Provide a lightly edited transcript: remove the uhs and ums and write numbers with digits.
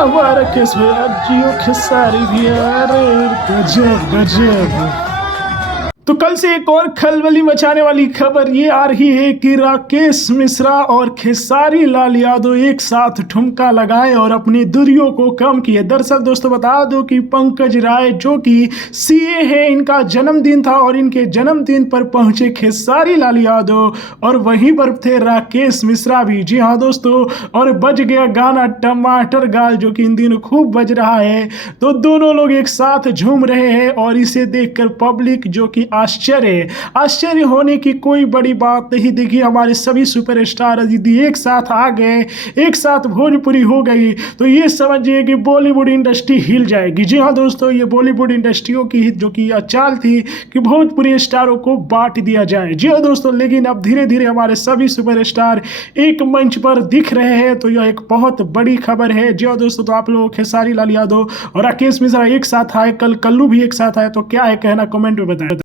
क्या हुआ राकेश भैया, जियो खेसारी भैया, अरे गजब गजब। तो कल से एक और खलबली मचाने वाली खबर ये आ रही है कि राकेश मिश्रा और खेसारी लाल यादव एक साथ ठुमका लगाए और अपनी दूरियों को कम किए। दरअसल दोस्तों बता दो कि पंकज राय जो कि सीए है, इनका जन्मदिन था और इनके जन्मदिन पर पहुंचे खेसारी लाल यादव और वहीं पर थे राकेश मिश्रा भी। जी हाँ दोस्तों, और बज गया गाना टमाटर गाल जो कि इन दिनों खूब बज रहा है। तो दोनों लोग एक साथ झूम रहे हैं और इसे देखकर पब्लिक जो कि आश्चर्य होने की कोई बड़ी बात नहीं। देखिए हमारे सभी सुपरस्टार यदि एक साथ आ गए, एक साथ भोजपुरी हो गई, तो ये समझिए कि बॉलीवुड इंडस्ट्री हिल जाएगी। जी हाँ दोस्तों, ये बॉलीवुड इंडस्ट्रियों की जो कि चाल थी कि भोजपुरी स्टारों को बांट दिया जाए। जी हाँ दोस्तों, लेकिन अब धीरे धीरे हमारे सभी सुपरस्टार एक मंच पर दिख रहे हैं, तो यह एक बहुत बड़ी खबर है। जी हाँ दोस्तों, तो आप लोग खेसारी लाल यादव और राकेश मिश्रा एक साथ आए, कल कल्लू भी एक साथ आए, तो क्या है कहना कमेंट में बताएं।